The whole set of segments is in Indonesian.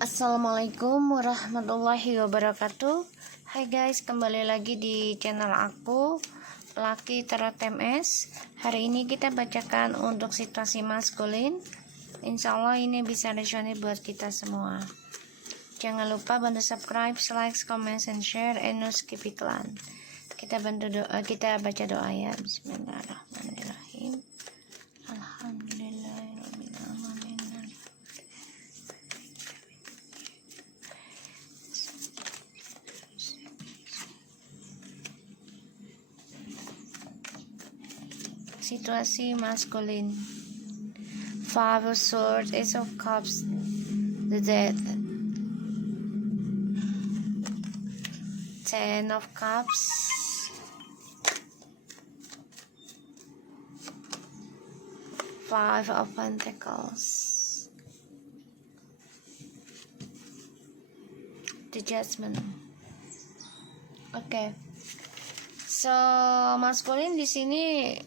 Assalamualaikum warahmatullahi wabarakatuh. Hai guys, kembali lagi di channel aku, Lucky Tarot MS. Hari ini kita bacakan untuk situasi maskulin. Insya Allah ini bisa resonate buat kita semua. Jangan lupa bantu subscribe, like, comment, and share, and no skip iklan. Kita baca doa ya. Bismillahirrahmanirrahim. Alhamdulillahirabbil alamin. Situasi maskulin. Five of Swords, Ace of Cups, the Death, Ten of Cups, Five of Pentacles, the Judgment. Oke. So, maskulin di sini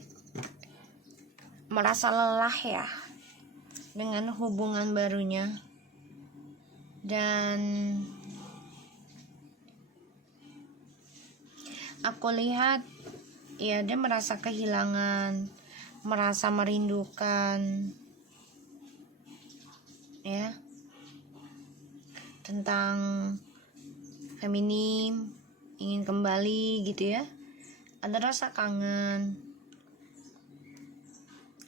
merasa lelah ya dengan hubungan barunya, dan aku lihat ya dia merasa kehilangan, merasa merindukan ya tentang feminim, ingin kembali gitu ya, ada rasa kangen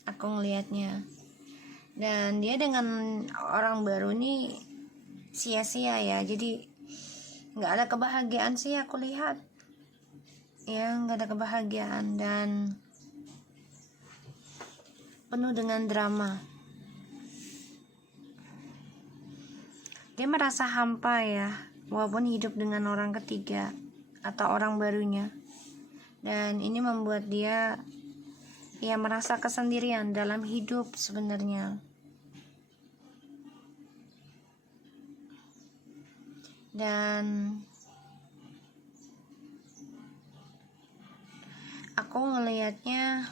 aku ngelihatnya. Dan dia dengan orang baru nih sia-sia ya, jadi nggak ada kebahagiaan sih aku lihat ya, nggak ada kebahagiaan dan penuh dengan drama. Dia merasa hampa ya, walaupun hidup dengan orang ketiga atau orang barunya, dan ini membuat dia ya merasa kesendirian dalam hidup sebenarnya. Dan aku ngelihatnya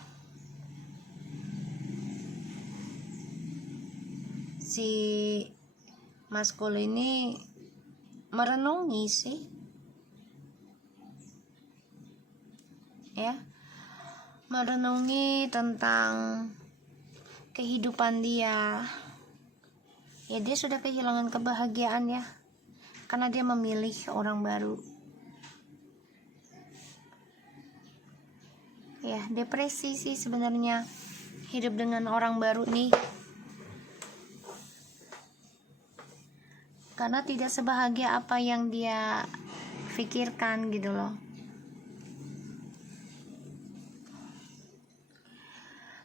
si maskul ini merenungi sih ya, merenungi tentang kehidupan dia. Ya dia sudah kehilangan kebahagiaan ya, karena dia memilih orang baru. Ya, depresi sih sebenarnya hidup dengan orang baru nih, karena tidak sebahagia apa yang dia pikirkan gitu loh.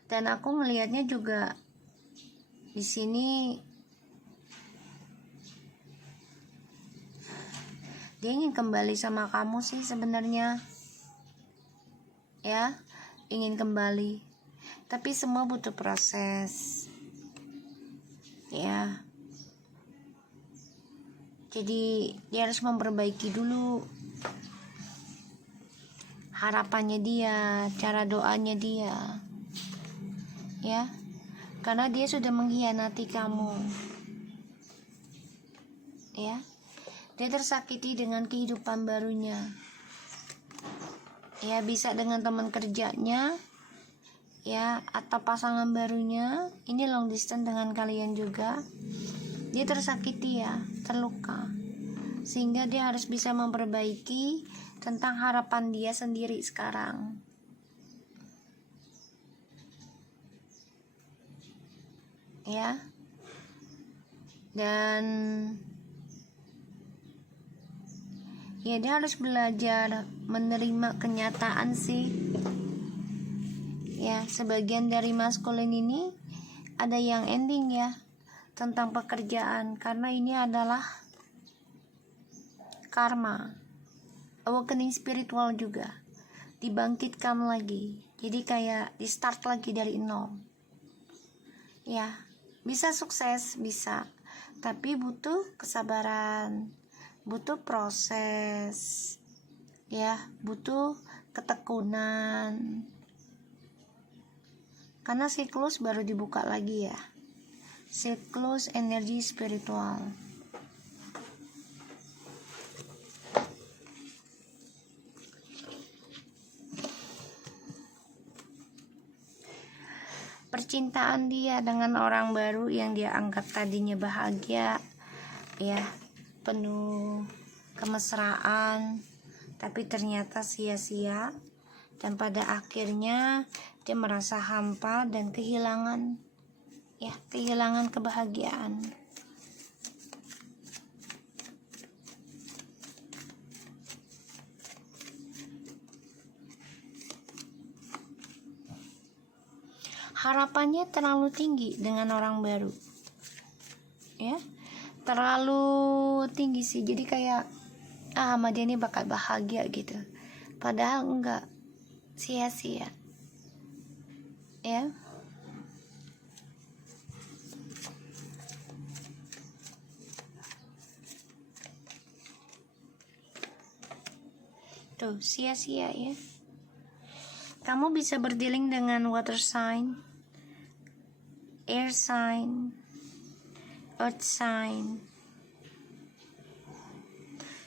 Dan aku melihatnya juga di sini dia ingin kembali sama kamu sih sebenarnya ya, ingin kembali, tapi semua butuh proses ya. Jadi dia harus memperbaiki dulu harapannya dia, cara doanya dia ya, karena dia sudah mengkhianati kamu ya. Dia tersakiti dengan kehidupan barunya ya, bisa dengan teman kerjanya ya, atau pasangan barunya. Ini long distance dengan kalian juga. Dia tersakiti ya, terluka, sehingga dia harus bisa memperbaiki tentang harapan dia sendiri sekarang ya. Dan ya dia harus belajar menerima kenyataan sih ya. Sebagian dari maskulin ini ada yang ending ya tentang pekerjaan, karena ini adalah karma, awakening spiritual juga, dibangkitkan lagi, jadi kayak di start lagi dari nol ya. Bisa sukses, bisa, tapi butuh kesabaran, butuh proses ya, butuh ketekunan, karena siklus baru dibuka lagi ya, siklus energi spiritual percintaan dia dengan orang baru yang dia anggap tadinya bahagia, ya, penuh kemesraan, tapi ternyata sia-sia, dan pada akhirnya dia merasa hampa dan kehilangan kebahagiaan. Harapannya terlalu tinggi dengan orang baru, ya, terlalu tinggi sih. Jadi kayak sama dia ini bakal bahagia gitu, padahal enggak, sia-sia, ya. Tuh, sia-sia ya. Kamu bisa berdealing dengan water sign, air sign, earth sign.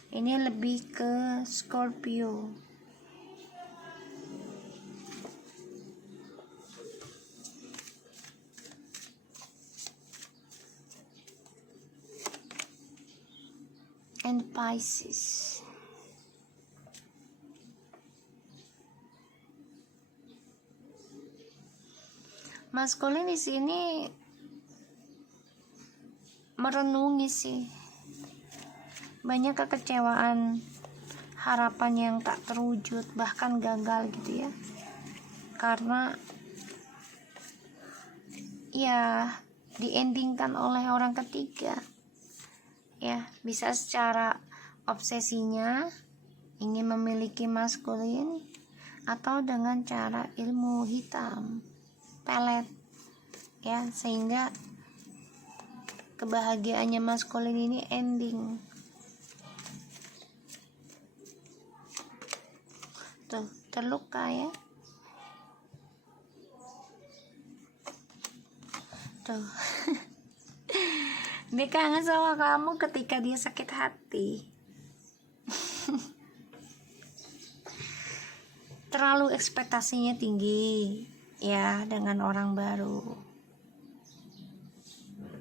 Ini lebih ke Scorpio. And Pisces. Maskulin di sini merenungi sih, banyak kekecewaan, harapan yang tak terwujud, bahkan gagal gitu ya, karena ya diendingkan oleh orang ketiga, ya. Bisa secara obsesinya ingin memiliki maskulin, atau dengan cara ilmu hitam, pelet, ya, sehingga kebahagiaannya maskulin ini ending. Tuh, terluka ya. Tuh. Dia kangen sama kamu ketika dia sakit hati. Terlalu ekspektasinya tinggi ya dengan orang baru,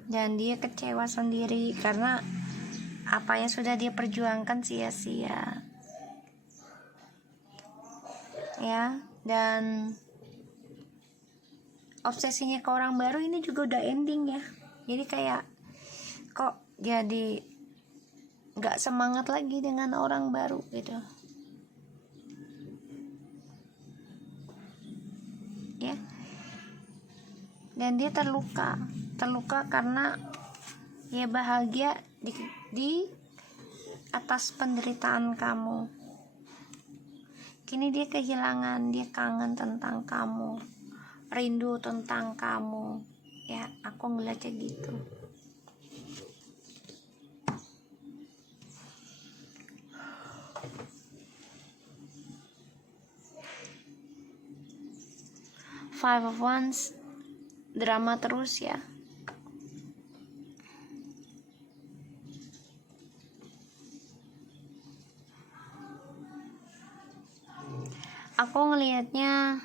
dan dia kecewa sendiri karena apa yang sudah dia perjuangkan sia-sia, ya. Dan obsesinya ke orang baru ini juga udah ending ya. Jadi kayak kok jadi gak semangat lagi dengan orang baru gitu ya. Dan dia terluka karena ya bahagia di atas penderitaan kamu. Kini dia kehilangan, dia kangen tentang kamu, rindu tentang kamu, ya. Aku ngeliatnya gitu. Five of Wands, drama terus ya. Aku ngelihatnya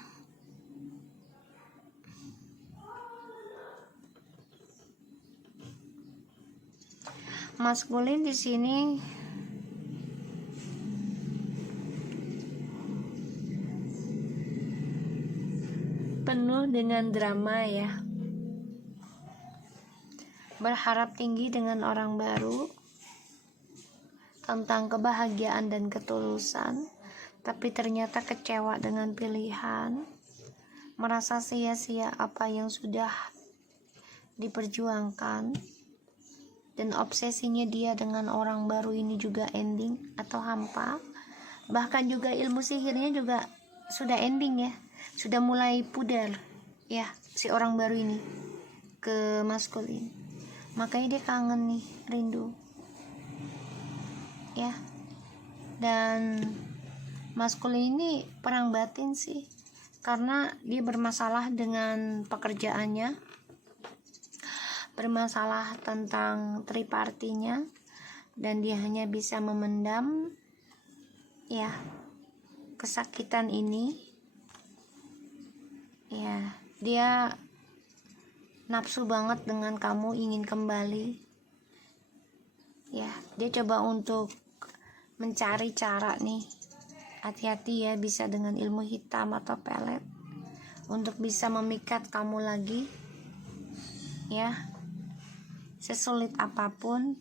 maskulin di sini penuh dengan drama ya. Berharap tinggi dengan orang baru tentang kebahagiaan dan ketulusan, tapi ternyata kecewa dengan pilihan, merasa sia-sia apa yang sudah diperjuangkan, dan obsesinya dia dengan orang baru ini juga ending atau hampa. Bahkan juga ilmu sihirnya juga sudah ending ya, sudah mulai pudar ya si orang baru ini ke maskulin. Makanya dia kangen nih, rindu ya. Dan maskulin ini perang batin sih, karena dia bermasalah dengan pekerjaannya, bermasalah tentang tripartinya, dan dia hanya bisa memendam ya kesakitan ini ya. Dia nafsu banget dengan kamu, ingin kembali. Ya, dia coba untuk mencari cara nih. Hati-hati ya, bisa dengan ilmu hitam atau pelet untuk bisa memikat kamu lagi. Ya, sesulit apapun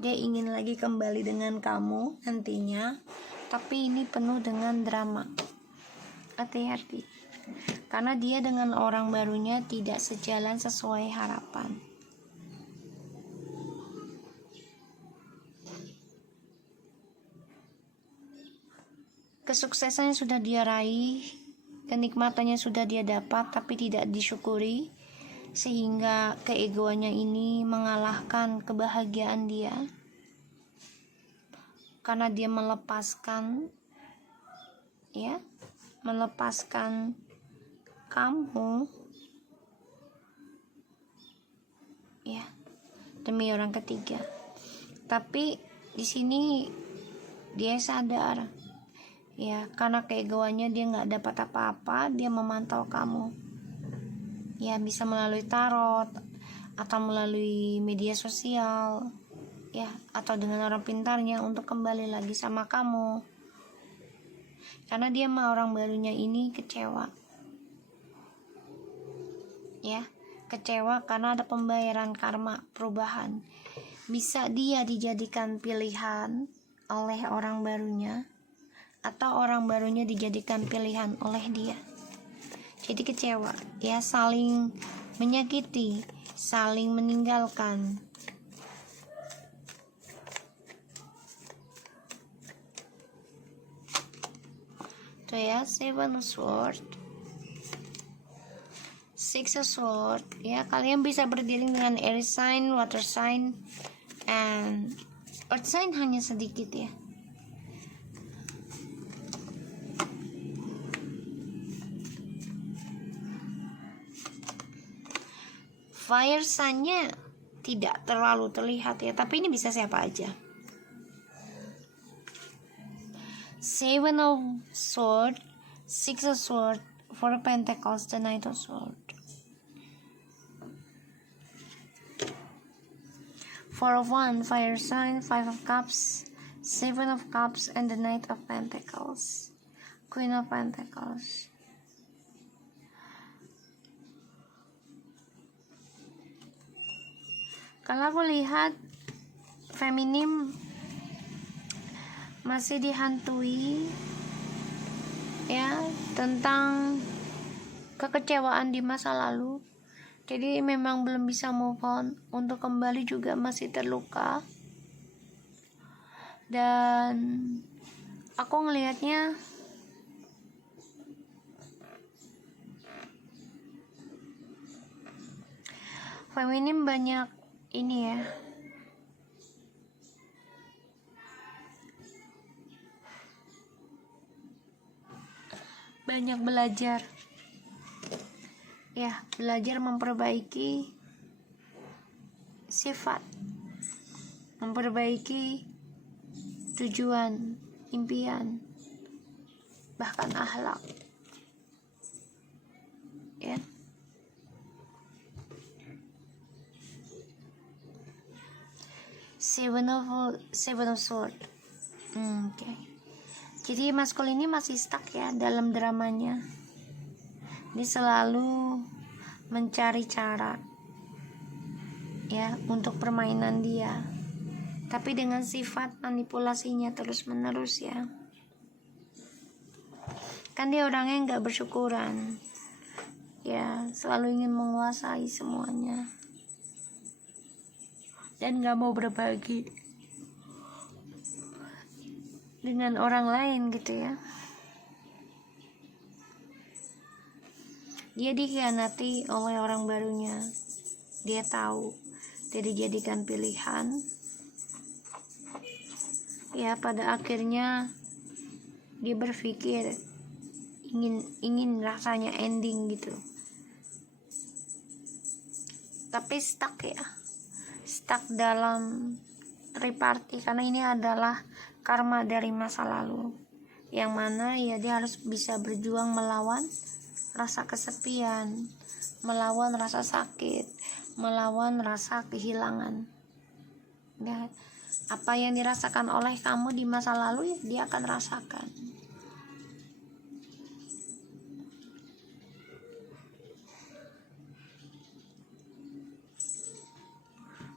dia ingin lagi kembali dengan kamu nantinya, tapi ini penuh dengan drama. Hati-hati, karena dia dengan orang barunya tidak sejalan sesuai harapan. Kesuksesannya sudah dia raih, kenikmatannya sudah dia dapat, tapi tidak disyukuri, sehingga keegoannya ini mengalahkan kebahagiaan dia. Karena dia melepaskan kamu ya demi orang ketiga. Tapi di sini dia sadar ya, karena keegoannya dia nggak dapat apa-apa, dia memantau kamu ya, bisa melalui tarot atau melalui media sosial ya, atau dengan orang pintarnya untuk kembali lagi sama kamu. Karena dia sama orang barunya ini kecewa ya, kecewa karena ada pembayaran karma perubahan. Bisa dia dijadikan pilihan oleh orang barunya, atau orang barunya dijadikan pilihan oleh dia. Jadi kecewa ya, saling menyakiti, saling meninggalkan. Tuh ya, 7 of Swords, 6 of Swords ya, kalian bisa berdiri dengan air sign, water sign, and earth sign hanya sedikit ya. Fire sign-nya tidak terlalu terlihat ya, tapi ini bisa siapa aja. 7 of Swords, 6 of Swords, 4 of Pentacles, the Knight of Swords, 4 of Wands, fire sign, 5 of Cups, 7 of Cups, and the Knight of Pentacles, Queen of Pentacles. Kalau aku lihat feminim masih dihantui ya tentang kekecewaan di masa lalu. Jadi memang belum bisa move on, untuk kembali juga masih terluka. Dan aku ngelihatnya feminim banyak ini ya, banyak belajar ya, belajar memperbaiki sifat, memperbaiki tujuan, impian, bahkan akhlak ya. Seven of Swords. Okay. Jadi maskulin ini masih stuck ya dalam dramanya. Dia selalu mencari cara ya untuk permainan dia, tapi dengan sifat manipulasinya terus menerus ya. Kan dia orangnya nggak bersyukuran ya, selalu ingin menguasai semuanya dan nggak mau berbagi dengan orang lain gitu ya. Dia dikhianati oleh orang barunya, dia tahu, dia dijadikan pilihan ya. Pada akhirnya dia berpikir ingin rasanya ending gitu, tapi stuck ya, stuck dalam triparty, karena ini adalah karma dari masa lalu, yang mana ya dia harus bisa berjuang melawan rasa kesepian, melawan rasa sakit, melawan rasa kehilangan. Ya, apa yang dirasakan oleh kamu di masa lalu, ya dia akan rasakan.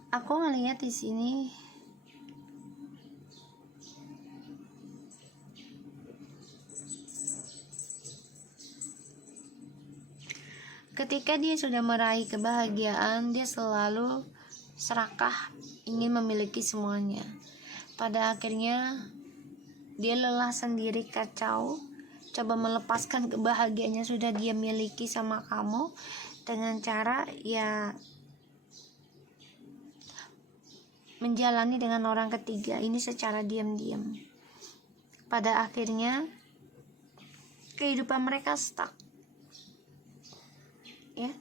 Aku ngelihat di sini ketika dia sudah meraih kebahagiaan, dia selalu serakah, ingin memiliki semuanya. Pada akhirnya dia lelah sendiri, kacau, coba melepaskan kebahagiaannya sudah dia miliki sama kamu dengan cara ya menjalani dengan orang ketiga ini secara diam-diam. Pada akhirnya kehidupan mereka stuck. Ya,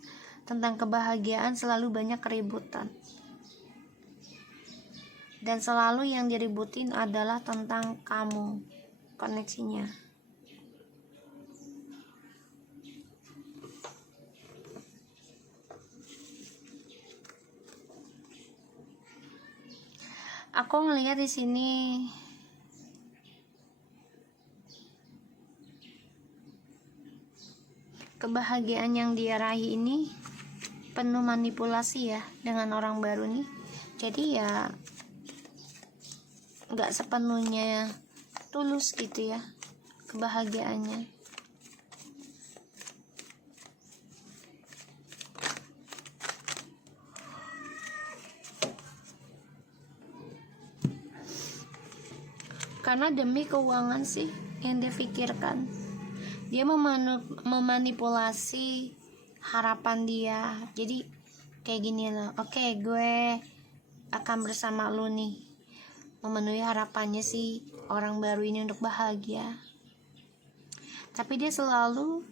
tentang kebahagiaan selalu banyak keributan. Dan selalu yang diributin adalah tentang kamu, koneksinya. Aku ngelihat di sini kebahagiaan yang dia raih ini penuh manipulasi ya dengan orang baru nih. Jadi ya nggak sepenuhnya tulus gitu ya kebahagiaannya. Karena demi keuangan sih yang dia pikirkan. Dia memanipulasi harapan dia. Jadi kayak gini loh, oke, gue akan bersama lu nih, memenuhi harapannya si orang baru ini untuk bahagia. Tapi dia selalu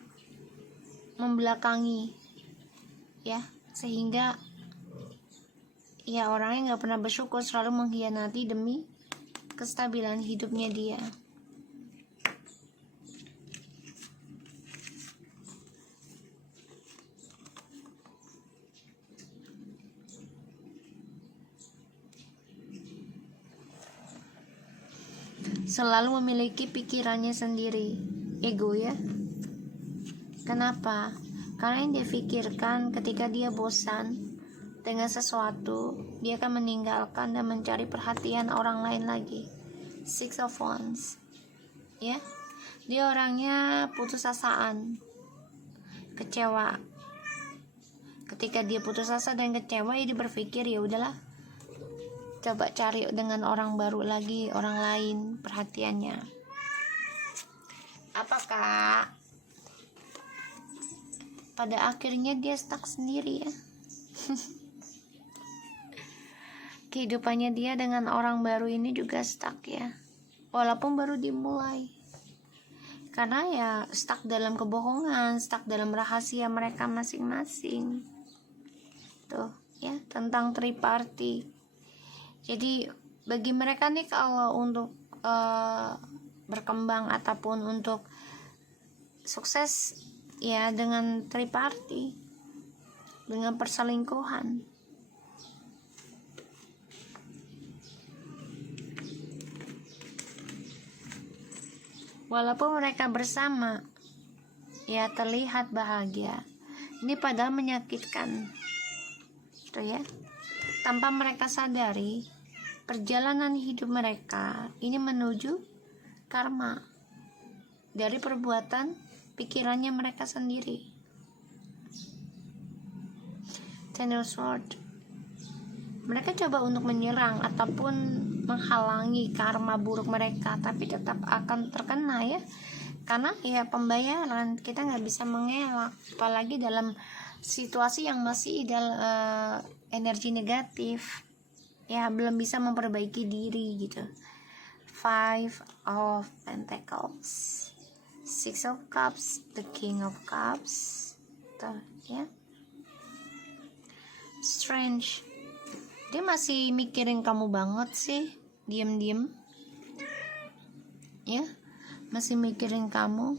membelakangi ya, sehingga ya orangnya nggak pernah bersyukur, selalu mengkhianati demi kestabilan hidupnya dia. Selalu memiliki pikirannya sendiri, ego ya. Kenapa? Karena yang dia pikirkan ketika dia bosan dengan sesuatu, dia akan meninggalkan dan mencari perhatian orang lain lagi. Six of Wands ya, dia orangnya putus asaan, kecewa. Ketika dia putus asa dan kecewa, ya dia berpikir ya udahlah, coba cari dengan orang baru lagi, orang lain perhatiannya. Apakah pada akhirnya dia stuck sendiri ya? Kehidupannya dia dengan orang baru ini juga stuck ya, walaupun baru dimulai. Karena ya stuck dalam kebohongan, stuck dalam rahasia mereka masing-masing. Tuh ya, tentang triparty. Jadi bagi mereka nih, kalau untuk berkembang ataupun untuk sukses ya dengan triparty, dengan perselingkuhan. Walaupun mereka bersama ya terlihat bahagia, ini padahal menyakitkan tuh ya. Tanpa mereka sadari, perjalanan hidup mereka ini menuju karma dari perbuatan pikirannya mereka sendiri. Ten of Swords. Mereka coba untuk menyerang ataupun menghalangi karma buruk mereka, tapi tetap akan terkena ya. Karena ya pembayaran, kita nggak bisa mengelak, apalagi dalam situasi yang masih energi negatif ya, belum bisa memperbaiki diri gitu. Five of Pentacles, Six of Cups, the King of Cups tuh ya. Strange, dia masih mikirin kamu banget sih, diem-diem ya, masih mikirin kamu.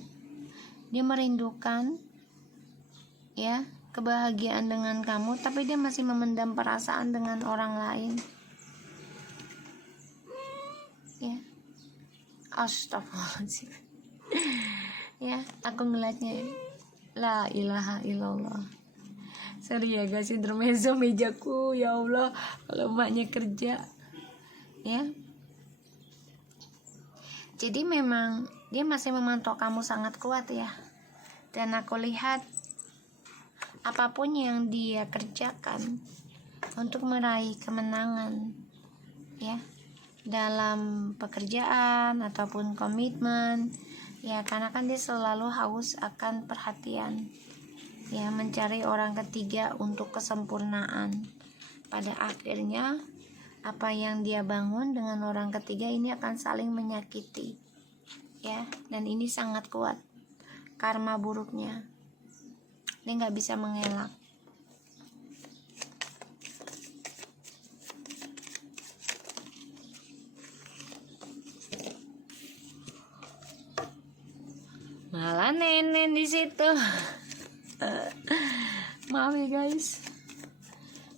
Dia merindukan ya kebahagiaan dengan kamu, tapi dia masih memendam perasaan dengan orang lain. Ya, astagfirullahaladzim. Ya, aku ngeliatnya la ilaha illallah. Sorry ya guys, intermezzo mejaku, ya Allah, kalau emaknya kerja. Ya, jadi memang dia masih memantau kamu sangat kuat ya. Dan aku lihat apapun yang dia kerjakan untuk meraih kemenangan ya, dalam pekerjaan ataupun komitmen ya, karena kan dia selalu haus akan perhatian ya, mencari orang ketiga untuk kesempurnaan. Pada akhirnya apa yang dia bangun dengan orang ketiga ini akan saling menyakiti ya, dan ini sangat kuat karma buruknya. Dia nggak bisa mengelak. Malah nenek di situ. Maaf ya guys.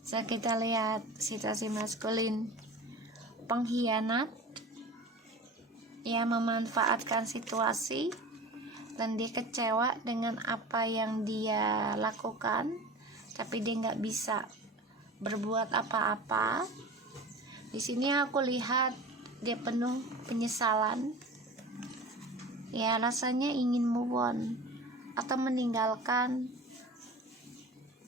So, kita lihat situasi maskulin pengkhianat ya, memanfaatkan situasi dan dia kecewa dengan apa yang dia lakukan, tapi dia nggak bisa berbuat apa-apa. Di sini aku lihat dia penuh penyesalan ya, rasanya ingin move on atau meninggalkan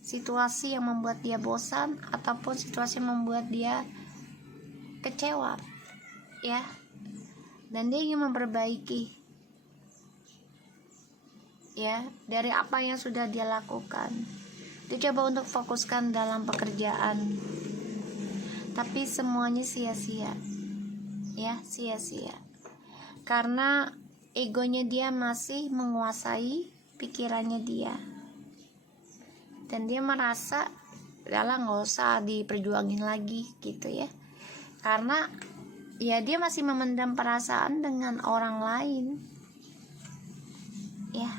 situasi yang membuat dia bosan ataupun situasi yang membuat dia kecewa ya, dan dia ingin memperbaiki ya dari apa yang sudah dia lakukan. Dia coba untuk fokuskan dalam pekerjaan, tapi semuanya sia-sia ya, sia-sia karena egonya dia masih menguasai pikirannya dia. Dan dia merasa udahlah nggak usah diperjuangin lagi gitu ya, karena ya dia masih memendam perasaan dengan orang lain ya,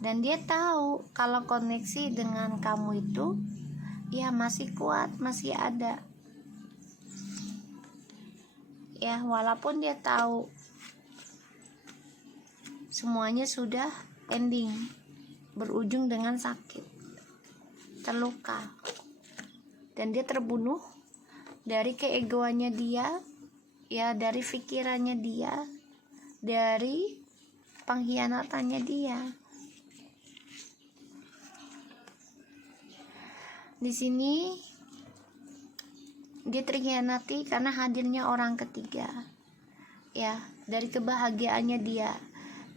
dan dia tahu kalau koneksi dengan kamu itu ya masih kuat, masih ada ya, walaupun dia tahu semuanya sudah ending, berujung dengan sakit, terluka, dan dia terbunuh dari keegoannya dia ya, dari pikirannya dia, dari pengkhianatannya dia. Di sini dia terkhianati karena hadirnya orang ketiga ya, dari kebahagiaannya dia.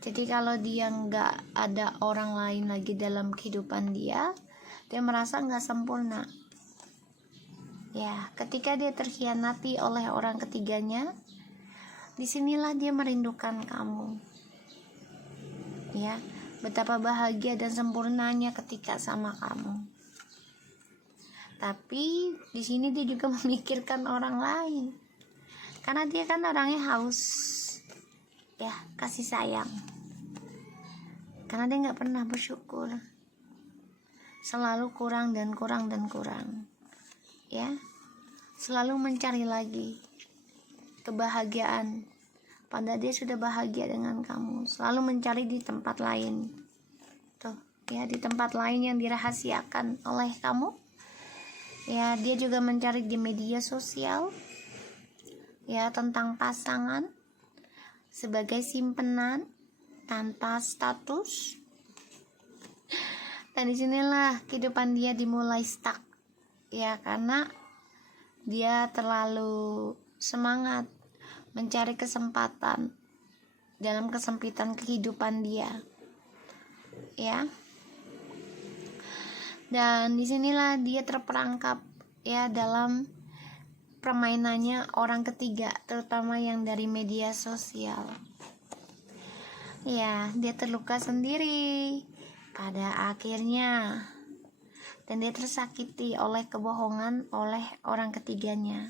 Jadi kalau dia nggak ada orang lain lagi dalam kehidupan dia merasa nggak sempurna ya. Ketika dia terkhianati oleh orang ketiganya, disinilah dia merindukan kamu ya, betapa bahagia dan sempurnanya ketika sama kamu. Tapi di sini dia juga memikirkan orang lain, karena dia kan orangnya haus ya kasih sayang, karena dia nggak pernah bersyukur, selalu kurang dan kurang dan kurang ya, selalu mencari lagi kebahagiaan padahal dia sudah bahagia dengan kamu, selalu mencari di tempat lain tuh ya, di tempat lain yang dirahasiakan oleh kamu ya. Dia juga mencari di media sosial ya tentang pasangan sebagai simpenan tanpa status, dan disinilah kehidupan dia dimulai stuck ya, karena dia terlalu semangat mencari kesempatan dalam kesempitan kehidupan dia ya, dan disinilah dia terperangkap ya dalam permainannya orang ketiga, terutama yang dari media sosial ya. Dia terluka sendiri pada akhirnya, dan dia tersakiti oleh kebohongan oleh orang ketiganya,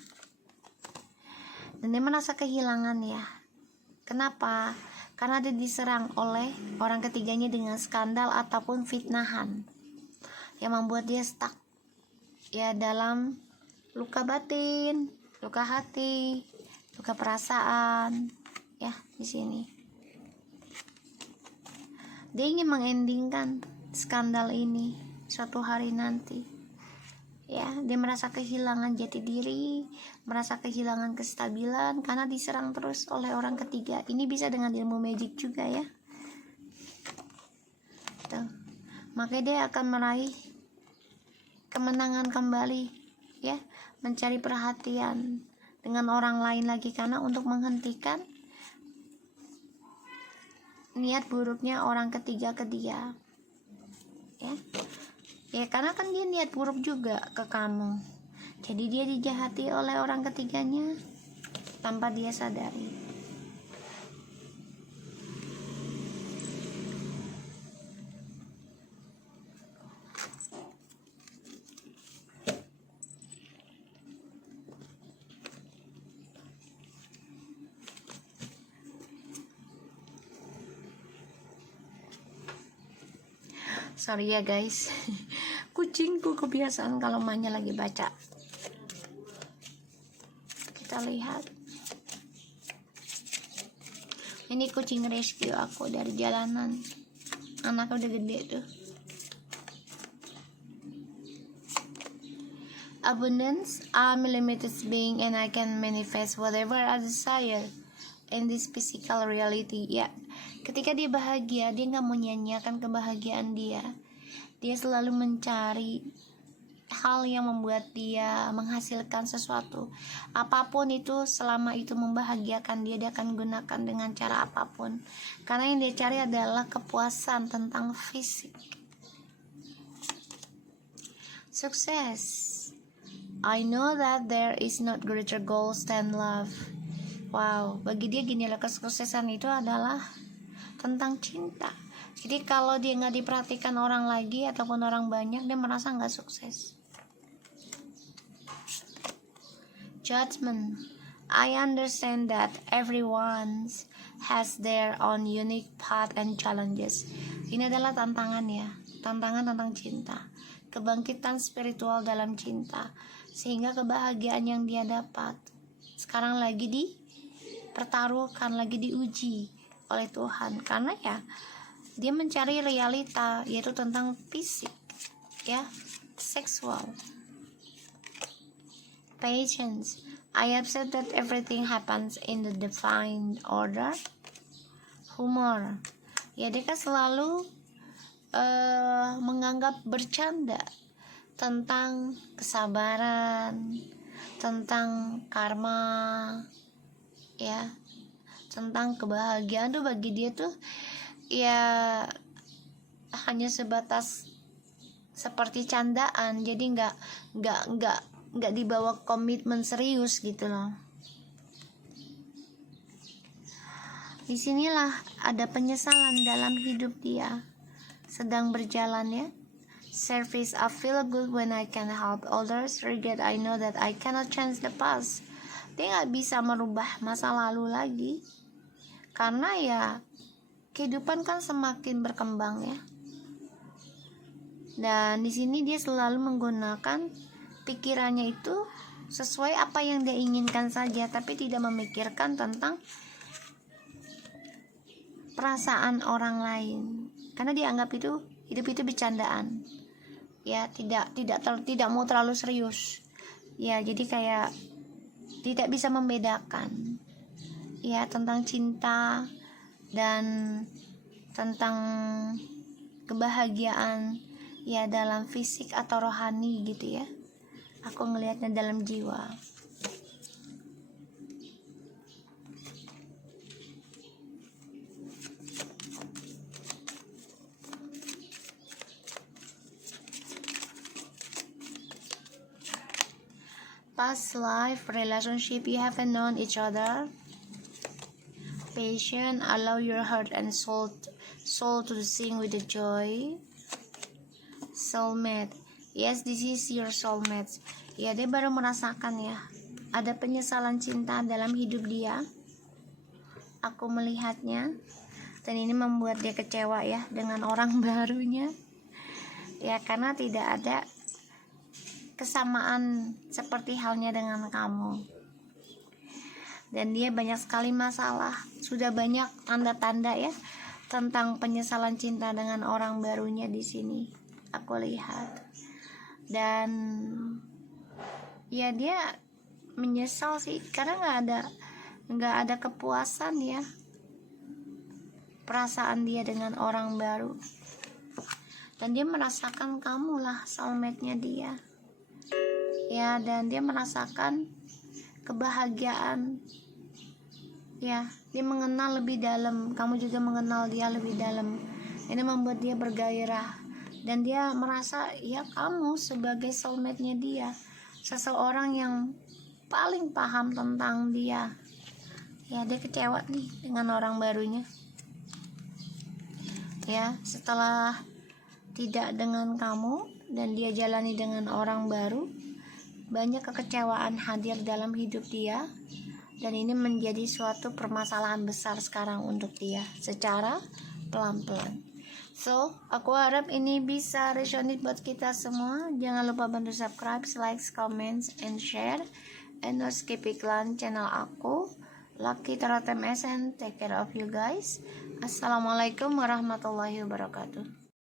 dan dia merasa kehilangan ya. Kenapa? Karena dia diserang oleh orang ketiganya dengan skandal ataupun fitnahan yang membuat dia stuck ya dalam luka batin, luka hati, luka perasaan ya. Di sini dia ingin mengendingkan skandal ini suatu hari nanti ya. Dia merasa kehilangan jati diri, merasa kehilangan kestabilan karena diserang terus oleh orang ketiga. Ini bisa dengan ilmu magic juga ya. Tuh. Makanya dia akan meraih kemenangan kembali ya, mencari perhatian dengan orang lain lagi karena untuk menghentikan niat buruknya orang ketiga ke dia ya karena kan dia niat buruk juga ke kamu, jadi dia dijahati oleh orang ketiganya tanpa dia sadari. Sorry ya guys, kucingku kebiasaan kalau mainnya lagi baca. Kita lihat, ini kucing rescue aku dari jalanan, anaknya udah gede tuh. Abundance, I'm a limited being and I can manifest whatever I desire in this physical reality. Ya, ketika dia bahagia, dia nggak mau nyanyiakan kebahagiaan dia. Dia selalu mencari hal yang membuat dia menghasilkan sesuatu. Apapun itu, selama itu membahagiakan dia akan gunakan dengan cara apapun. Karena yang dia cari adalah kepuasan tentang fisik. Sukses. I know that there is not greater goals than love. Wow, bagi dia gini loh, kesuksesan itu adalah tentang cinta. Jadi kalau dia nggak diperhatikan orang lagi ataupun orang banyak, dia merasa nggak sukses. Judgment. I understand that everyone has their own unique path and challenges. Ini adalah tantangan ya, tantangan tentang cinta, kebangkitan spiritual dalam cinta, sehingga kebahagiaan yang dia dapat sekarang lagi dipertaruhkan, lagi diuji oleh Tuhan, karena ya dia mencari realita, yaitu tentang fisik ya, seksual. Patience. I accept that everything happens in the divine order. Humor. Ya, dia kan selalu menganggap bercanda tentang kesabaran, tentang karma ya, tentang kebahagiaan tuh bagi dia tuh ya hanya sebatas seperti candaan. Jadi nggak dibawa komitmen serius gitu loh. Disinilah ada penyesalan dalam hidup dia sedang berjalan ya. Service, I feel good when I can help others. Regret, I know that I cannot change the past. Dia nggak bisa merubah masa lalu lagi karena ya kehidupan kan semakin berkembang ya. Dan di sini dia selalu menggunakan pikirannya itu sesuai apa yang dia inginkan saja, tapi tidak memikirkan tentang perasaan orang lain. Karena dia anggap itu hidup itu bercandaan. Ya, tidak mau terlalu serius. Ya, jadi kayak tidak bisa membedakan ya tentang cinta dan tentang kebahagiaan ya dalam fisik atau rohani gitu ya. Aku ngelihatnya dalam jiwa. Past life relationship, you haven't known each other. Patient, allow your heart and soul to sing with the joy. Soulmate, yes, this is your soulmate. Ya, dia baru merasakan ya ada penyesalan cinta dalam hidup dia. Aku melihatnya dan ini membuat dia kecewa ya dengan orang barunya. ya, karena tidak ada kesamaan seperti halnya dengan kamu. Dan dia banyak sekali masalah, sudah banyak tanda-tanda ya tentang penyesalan cinta dengan orang barunya di sini aku lihat. Dan ya dia menyesal sih karena nggak ada kepuasan ya perasaan dia dengan orang baru. Dan dia merasakan kamulah soulmate-nya dia ya, dan dia merasakan kebahagiaan ya. Dia mengenal lebih dalam, kamu juga mengenal dia lebih dalam. Ini membuat dia bergairah dan dia merasa ya kamu sebagai soulmate-nya dia, seseorang yang paling paham tentang dia ya. Dia kecewa nih dengan orang barunya ya, setelah tidak dengan kamu dan dia jalani dengan orang baru. Banyak kekecewaan hadir dalam hidup dia, dan ini menjadi suatu permasalahan besar sekarang untuk dia secara pelan-pelan. So, aku harap ini bisa resonate buat kita semua. Jangan lupa bantu subscribe, like, comments, and share. And no skip iklan channel aku, Lucky Tarot TMS, and take care of you guys. Assalamualaikum warahmatullahi wabarakatuh.